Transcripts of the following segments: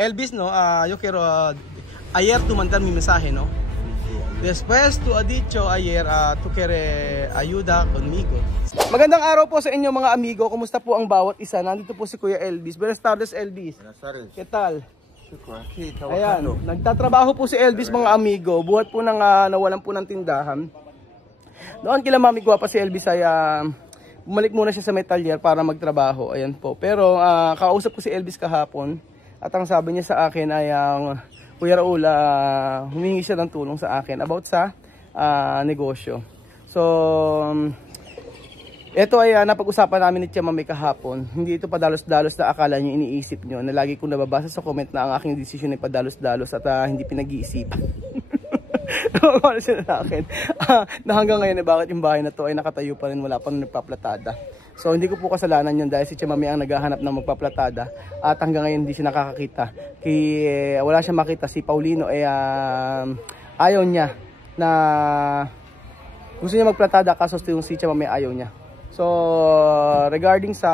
Elvis, no, yo quiero ayer tú mandar mi mensaje, no? Después tú ha dicho ayer tú quiere ayuda conmigo. Magandang araw po sa inyo mga amigo. Kumusta po ang bawat isa? Nandito po si Kuya Elvis. Buenas tardes, Elvis. Buenas tardes. ¿Qué tal? Ayan, Ayan, nagtatrabaho po si Elvis mga amigo. Buhat po ng nawalan po ng tindahan. Noon kila Mami Guapa si Elvis ay bumalik muna siya sa metalyer para magtrabaho. Ayan po. Pero kausap ko si Elvis kahapon. At ang sabi niya sa akin ay Kuya Raul, humingi siya ng tulong sa akin about sa negosyo. So, ito ay napag-usapan namin ni Tia Mami kahapon. Hindi ito padalos-dalos na akala nyo iniisip nyo na lagi kong nababasa sa comment na ang aking desisyon ay padalos-dalos at hindi pinag-iisipan. Nawala siya sa akin na hanggang ngayon bakit yung bahay na to ay nakatayo pa rin, wala pa rin nagpaplatada. So hindi ko po kasalanan yun dahil si Tia Mami ang naghahanap ng magpaplatada at hanggang ngayon hindi siya nakakakita. Wala siya makita. Si Paulino ay ayaw niya na gusto niya magplatada kaso yung si Tia Mami ayaw niya. So regarding sa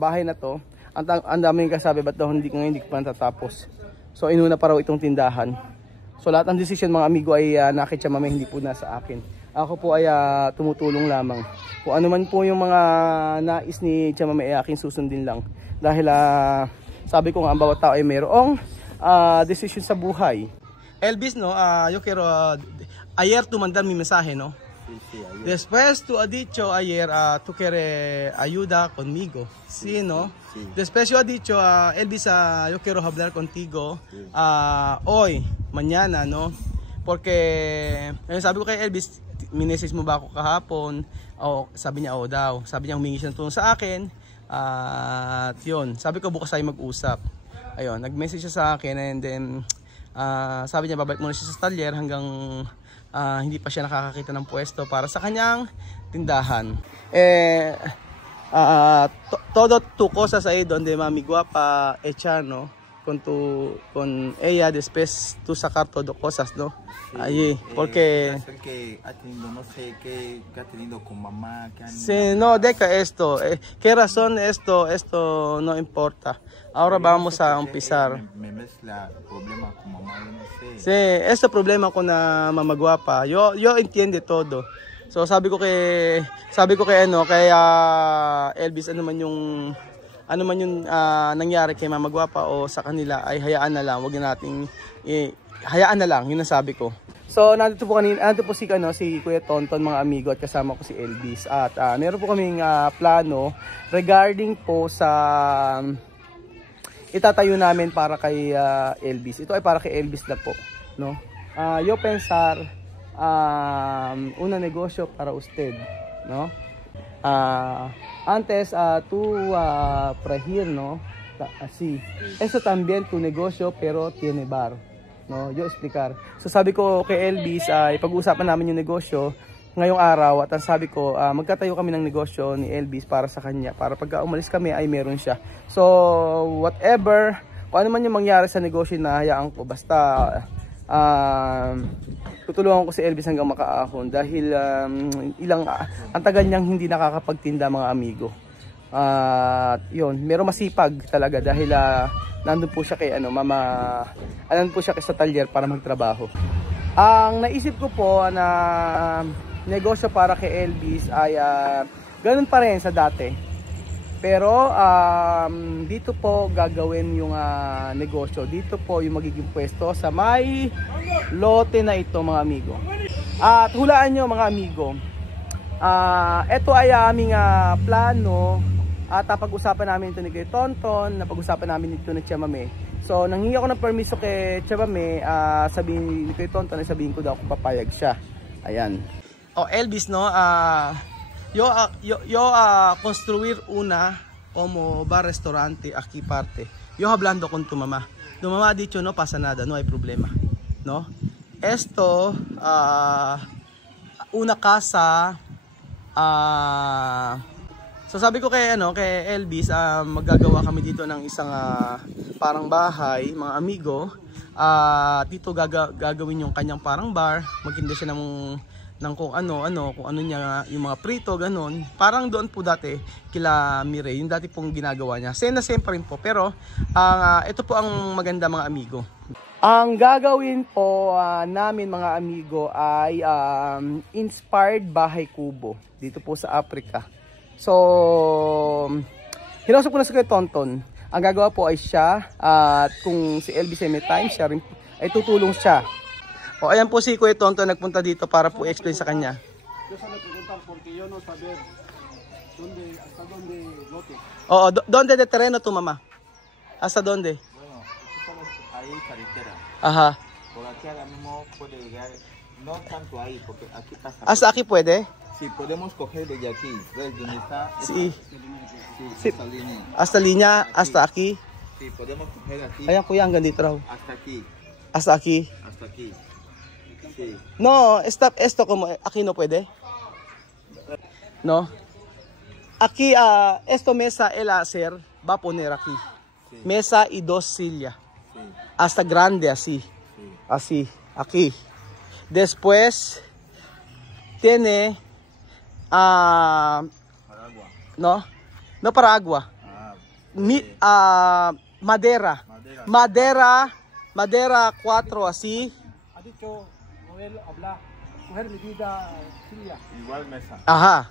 bahay na to, ang daming kasabi ba't daw hindi ko pa natatapos. So inuna pa raw itong tindahan. So lahat ng decision mga amigo ay nakit Tia Mami, hindi po nasa akin. Ako po ay tumutulong lamang. Kung ano man po yung mga nais ni Tia Mami ay aking susundin lang. Dahil sabi ko nga ang bawat tao ay mayroong decision sa buhay. Elvis, no, yo quiero ayer tú mandar mi mensaje, no? Después tú ha dicho ayer tú quiere ayuda conmigo. Sí, ¿no? Sí. Después yo ha dicho Elvis, yo quiero hablar contigo hoy, mañana, ¿no? Porque sabi ko kay Elvis, minesis mo ba ako kahapon? Sabi niya, daw. Sabi niya humingi siya ng tulong sa akin. At yun, sabi ko bukas tayo mag-usap. Ayun, nag-message siya sa akin and then sabi niya babalik muna siya sa talyer hanggang hindi pa siya nakakakita ng pwesto para sa kanyang tindahan. Todo tu cosas ahí donde Mami Guapa echar, no? Con ella después tú sacar todo cosas, ¿no? Sí, allí, porque que ha tenido, no sé qué ha tenido con mamá, que sí, no, deja esto, qué razón esto no importa. Ahora vamos a empezar. Me mezcla problema con mamá, yo no sé. Sí, este problema con Mama Guapa, yo entiendo todo. So sabi ko kay Elvis, ano man yung nangyari kay Mama Guapa o sa kanila ay hayaan na lang, wag na nating hayaan na lang, yun ang sabi ko. So nandito po si Kuya Tonton mga amigo at kasama ko si Elvis at meron po kaming plano regarding po sa itatayo namin para kay Elvis. Ito ay para kay Elvis na po, no? Yo pensar una negosyo para usted, no? Antes tú prahir, no? Así. Eso también tu negocio pero tiene bar, no? Yo explicar. So sabi ko kay Elvis, ipag-uusapan namin yung negosyo ngayong araw at sabi ko magkatayo kami ng negosyo ni Elvis para sa kanya para pagka umalis kami ay meron siya. So whatever, kung ano man yung mangyari sa negosyo na hayaan ko, basta tutulungan ko si Elvis hanggang makaahon dahil ang tagal niyang hindi nakakapagtinda mga amigo. Yun, meron masipag talaga dahil nandun po siya kay sa talyer para magtrabaho. Ang naisip ko po na negosyo para kay Elvis ay ganun pa rin sa dati. Pero dito po gagawin yung negosyo. Dito po yung magiging pwesto sa may lote na ito mga amigo. At hulaan nyo mga amigo, ito ay aming plano at pag-usapan namin ito ni Kuya Tonton, napag-usapan namin ito ni Tia Mami. So nanghingi ako ng permiso kay Tia Mami, sabihin ni Kuya Tonton ay sabihin ko daw kung papayag siya. Ayan. Elvis, no, yo construir una como bar restaurante aquí parte. Yo hablando con tu mamá. Tu mamá ha dicho no pasa nada, no hay problema, no? Esto una casa so sabi ko kay Elvis, maggagawa kami dito ng isang parang bahay, mga amigo. Dito gagawin yung kanyang parang bar, magtinda siya ng ng kung ano niya, yung mga prito, ganon. Parang doon po dati, kila Mire, yung dati pong ginagawa niya. Same pa rin po, pero ito po ang maganda mga amigo. Ang gagawin po namin mga amigo ay inspired bahay kubo dito po sa Africa. So, hinausap ko na si Kuya Tonton. Ang gagawa po ay siya, at kung si Elvis ay may time, siya rin ay tutulong siya. O ayan po si Kuya Tonton nagpunta dito para po explain sa kanya. Oo, donde de terreno tu mamá? Hasta donde? Bueno, estamos ahí carretera. Aha. Por aquí ahora mismo puede llegar, no tanto ahí, porque aquí pasa. Hasta aquí puede? Sí, podemos coger desde aquí, ¿ves dónde está? Sí. Sí, esta línea. Hasta línea, hasta aquí. Sí, podemos coger aquí. Ayan kuya, hanggang dito raw. Hasta aquí. Hasta aquí. Hasta aquí. Sí. No, stop esto como aquí no puede. No. Aquí esto mesa el hacer va a poner aquí. Sí. Mesa y 2 sillas. Sí. Hasta grande así. Sí. Así, aquí. Después tiene Para agua. no para agua. Madera. Madera 4 así. Ha dicho Noel, habla, coger medida silla. Igual mesa. Aha.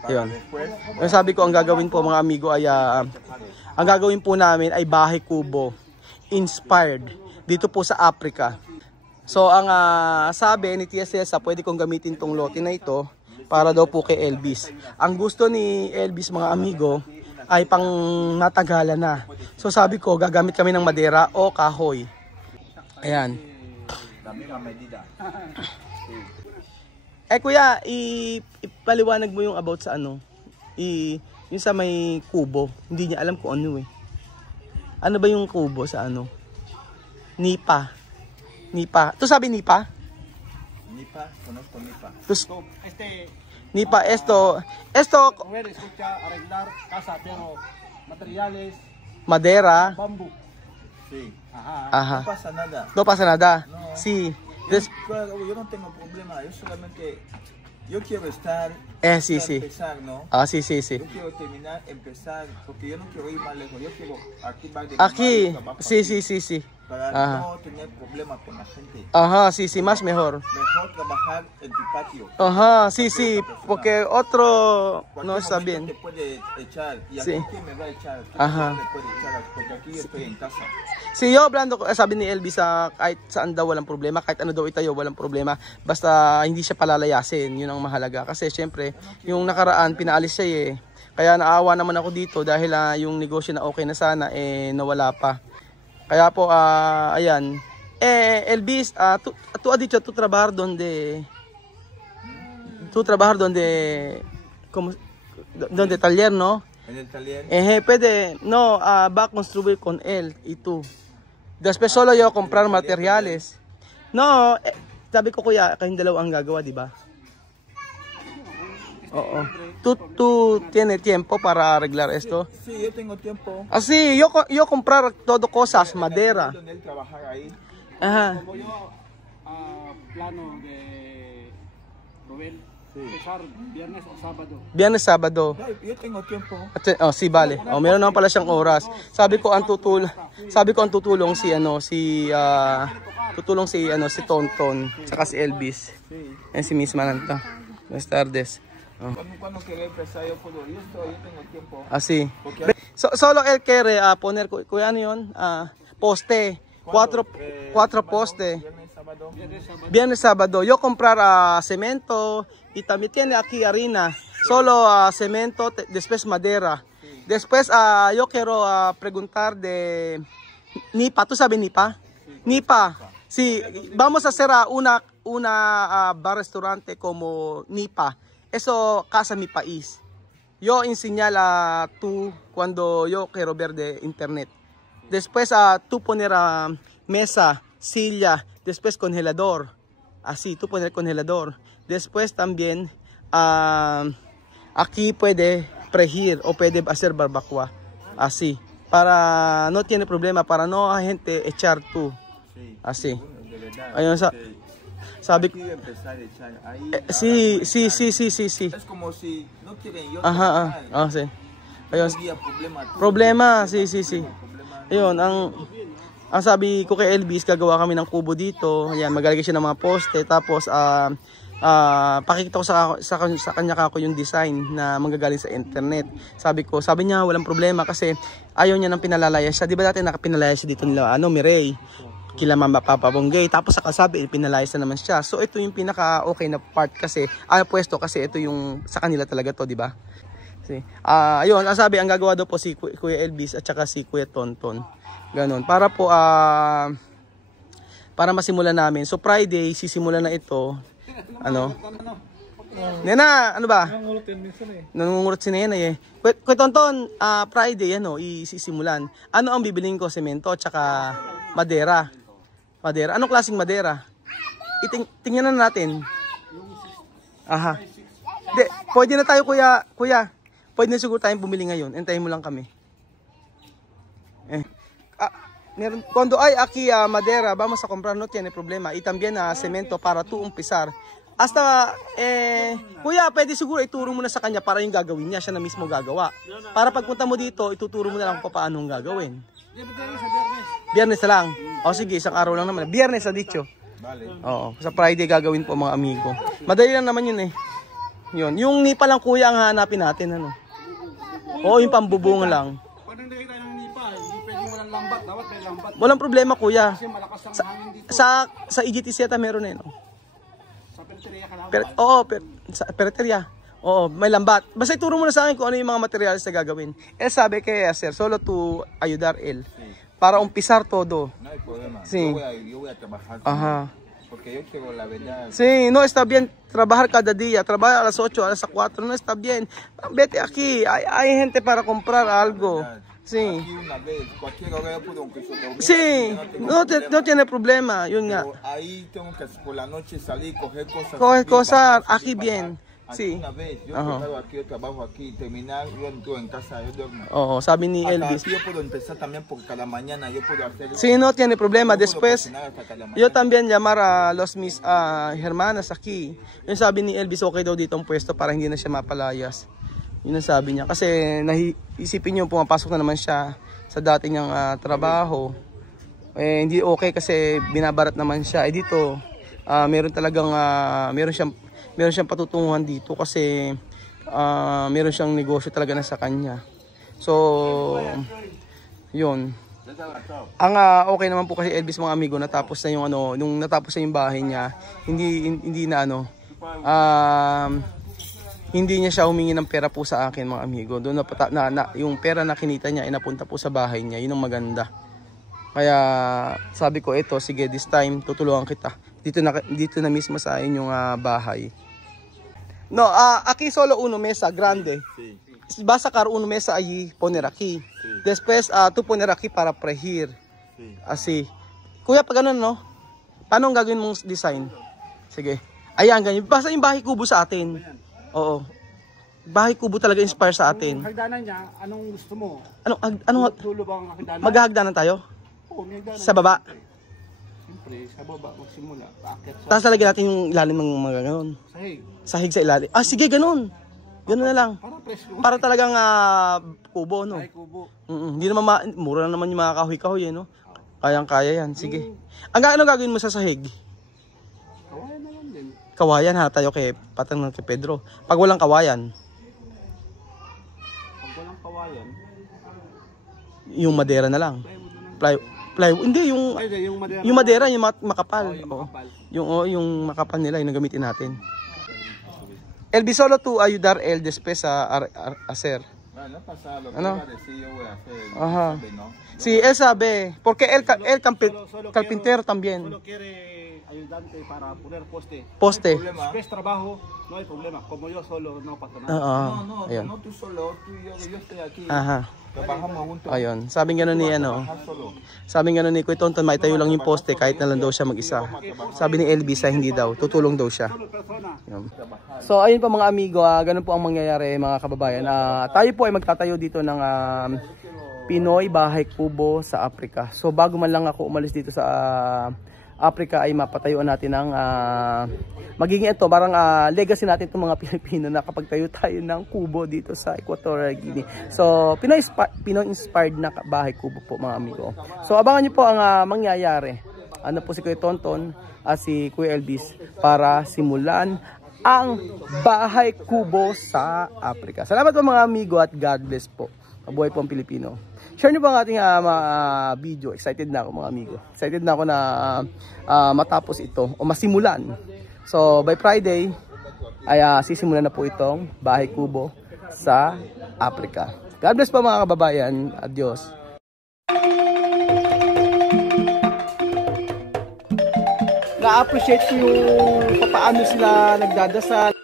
Para Yun. después. Yung sabi ko, ang gagawin po mga amigo ay ang gagawin po namin ay bahay kubo inspired dito po sa Africa. So ang sabi ni Tia Cesa, pwede kong gamitin tong lote na ito para daw po kay Elvis. Ang gusto ni Elvis mga amigo ay pang natagalan na. So sabi ko, gagamit kami ng madera o kahoy. Ayan. También a medida. Kuya, ipaliwanag mo yung about sa ano. Yung sa may kubo. Hindi niya alam kung ano eh. Ano ba yung kubo sa ano? Nipa. Ito sabi Nipa? Nipa, conozco Nipa. So, Nipa, esto, Noel escucha arreglar casa, pero materiales, madera. bambú. Sí. Ajá. No pasa nada. No pasa nada. No. Sí. Claro, yo no tengo problema. Yo solamente, yo quiero estar. Sí. Empezar, ¿no? Sí. Yo quiero terminar, empezar, porque yo no quiero ir más lejos. Yo quiero activar de Aquí. trabajo Sí. para no tener problemas con la gente. Ajá, sí, más mejor. Mejor trabajar en tu patio. Ajá, sí, porque otro no Cualquier está momento bien. te puede echar. Y Sí. aquí quién me va a echar. Ajá. Me puede echar, porque aquí yo estoy en casa. Si yo hablando, sabi ni Elvis, kahit saan daw walang problema, kahit ano daw itayo walang problema, basta hindi siya palalayasin, yun ang mahalaga. Kasi syempre, yung nakaraan, pinaalis siya eh. Kaya naawa naman ako dito dahil yung negosyo na okay na sana, nawala pa. Kaya po, ayan. Elvis, tú has dicho, tú trabajar donde, donde taller, ¿no? En el taller. Pwede, no, va a construir con él y tú. Después solo yo comprar materiales. No, sabi ko kuya, kayong dalawa ang gagawa, di ba? Oo. Tú tienes tiempo para arreglar esto? Sí, yo tengo tiempo. Así, yo comprar todo cosas, madera. Donde él trabajar ahí. Ajá. Como yo, plano de Noel, empezar viernes o sábado. Viernes, Sabado. No, yo tengo tiempo. Sí, vale. Meron naman pala siyang oras. Sabi ko ang tutulong si Tonton, saka si Elvis. Yan si Miss Mananta. Buenas tardes. Cuando quiera empezar yo puedo ir, yo tengo tiempo. Así. Solo él quiere poner, kuya, ano yun? Poste. Cuatro poste. Viernes, sábado. Yo comprar cemento y también tiene aquí harina. Solo cemento, después madera. Después yo quiero preguntar de Nipa. ¿Tú sabes Nipa? Nipa. Sí, vamos a hacer una bar-restaurante como Nipa. Eso casa mi país. Yo enseñar tú cuando yo quiero ver de internet. Después tú poner mesa, silla, después congelador. Así, tú poner congelador. Después también aquí puede freír o puede hacer barbacoa. Así. Para no tiene problema, para no a gente echar tú. Así. Ayun sa Sabi Quiero empezar a echar ahí. sí. Es como si no quieren yo. Aha, sí. Ayun. Había problema. Problema, sí. Ayun, ang sabi ko kay Elvis, gagawa kami ng kubo dito. Ayan, maglalagay siya ng mga poste. Tapos, pakikita ko sa kanya kako yung design na manggagaling sa internet. Sabi niya, walang problema kasi ayaw niya nang pinalalaya siya. Di ba dati nakapinalaya siya dito nila, Mireille, kila Mama Papa Bonggay. Tapos sabi, pinalayas na naman siya. So, ito yung pinaka okay na part kasi, pwesto kasi ito yung sa kanila talaga to, di ba? Ayun, ang sabi, ang gagawa daw po si Kuya Elvis at saka si Kuya Tonton. Ganon. Para po, para masimulan namin. So, Friday, sisimulan na ito. Nena, ano ba? Nangungurot si Nena eh. Kuya Tonton, Friday, isisimulan. Ano ang bibiling ko? Semento at saka madera. Anong klaseng madera? Tingnan na natin. Aha. Pwede na tayo, kuya. Pwede na siguro tayong bumili ngayon. Entayin mo lang kami. Cuando hay aquí madera, vamos a comprar, no tiene problema. Y también cemento para tu umpisar. Hasta, kuya, pwede siguro ituro mo na sa kanya para yung gagawin niya. Siya na mismo gagawa. Para pagpunta mo dito, ituturo mo na lang kung paano gagawin. Biyernes na lang. O sige, isang araw lang naman. Biyernes na dicho. Oo, sa Friday gagawin po mga amigo. Madali lang naman yun eh. Yun. Yung nipa lang kuya ang hanapin natin. Oo, yung pambubunga lang. Pag nakita ng nipa, hindi pwedeng walang lambat. Dapat may lambat. Walang problema kuya. Kasi malakas ang hangin dito. Sa EGTC yata meron eh. No? Sa periferia ka lang. Sa periferia. Oo, may lambat. Basta ituro mo na sa akin kung ano yung mga materials na gagawin. Sabi kay sir, solo to ayudar él. Para umpisar todo. No hay problema. Sí. Yo voy a trabajar. Ajá. Porque yo quiero la verdad. Sí, no está bien trabajar cada día. Trabaja a las 8, a las 4, no está bien. Vete aquí, hay gente para comprar algo. Sí. Aquí una vez, cualquier hora yo puedo aunque yo dormir, Sí, no tiene problema. Yun nga. Pero ahí tengo que por la noche salir, coger cosas. Coge aquí, cosas bajar, aquí subir, bien. bajar. Sí. Una vez, yo Ajá. trabajo aquí, yo trabajo aquí, terminar, yo entro en casa, yo duermo. Oo, sabi ni Hasta Elvis. aquí yo puedo empezar también porque cada mañana yo puedo hacer. Sí, no tiene problema. Yo puedo Después, cocinar hasta cada mañana. yo también llamar a mis hermanas aquí. Yung sabi ni Elvis, okay daw dito ang pwesto para hindi na siya mapalayas. Yun ang sabi niya. Kasi isipin niyo, pumapasok na naman siya sa dati niyang trabaho. Hindi okay kasi binabarat naman siya. Dito, meron talagang, meron siyang patutunguhan dito kasi meron siyang negosyo talaga na sa kanya. So, yun. Ang okay naman po kasi Elvis mga amigo, natapos na yung nung natapos na yung bahay niya, hindi na hindi niya siya humingi ng pera po sa akin mga amigo. Doon yung pera na kinita niya ay napunta po sa bahay niya. Yun ang maganda. Kaya sabi ko, ito, sige, this time tutulungan kita. Dito na mismo sa inyong bahay. No, aquí solo uno mesa grande. Sí. Vas a sacar uno mesa allí, poner aquí. Sí. Después tú poner aquí para freír. Sí. Así. Kuya, pag ganun, no? Paano ang gagawin mong design? Sige. Ayan, ganyan. Basta yung bahay kubo sa atin. Oo. Bahay kubo talaga inspire sa atin. Yung hagdanan niya, anong gusto mo? Ano Dulo bang hagdanan? maghahagdanan tayo? Oo, may hagdanan. Sa baba? Siyempre, sa baba, magsimula. Paakit sa Tapos talagyan natin yung ilalim ng mga ganun. sahig. Sahig sa ilalim. Sige, ganun. Ganun na lang. Para presko. Para talagang kubo, no? Ay, kubo. Hindi naman mura na naman yung mga kahoy-kahoy, no? Kayang-kaya yan. Sige. Ano gagawin mo sa sahig? Kawayan na lang din. Kawayan ha, tayo kay patang kay Pedro. Pag walang kawayan, Pag walang kawayan, yung madera na lang. plywood na lang. Plywood. Hindi, Ay, yung madera. yung madera, yung makapal. Oo, yung makapal. Yung makapal nila, yung gamitin natin. Elvis, solo to ayudar el después a hacer. No pasa lo que Ano? iba a decir, yo voy a hacer. Ajá. ¿Sabe, no? Sí, él sabe. Porque él carpintero también. Solo quiere ayudante para poner poste. Poste. Problema. Después trabajo, no hay problema. Como yo solo, no pasa nada. No, Ayun. no tú solo, tú y yo estoy aquí. Aha. Trabajamos juntos. Ayun. Sabing gano'n ni Trabajar solo. Sabing gano'n ni Kuya Tonton, maitayo lang yung poste kahit na lang daw siya mag-isa. Sabi ni Elvis hindi daw, tutulong daw siya. Solo persona. Yun. So ayun po mga amigo, ganun po ang mangyayari mga kababayan. Tayo po ay magtatayo dito ng Pinoy Bahay Kubo sa Africa. So bago man lang ako umalis dito sa Africa ay mapatayuan natin ng magiging ito, parang legacy natin itong mga Pilipino na kapag tayo ng kubo dito sa Equatorial Guinea. So, Pinoy-inspired na bahay kubo po mga amigo. So, abangan nyo po ang mangyayari. Ano po si Kuya Tonton at si Kuya Elvis para simulan ang bahay kubo sa Africa. Salamat po mga amigo at God bless po. Mabuhay po ang Pilipino. Share nyo po ang ating video. Excited na ako mga amigo. Excited na ako na matapos ito o masimulan. So by Friday ay sisimulan na po itong bahay kubo sa Africa. God bless po mga kababayan. Adios. Na-appreciate ko yung paano sila nagdadasal.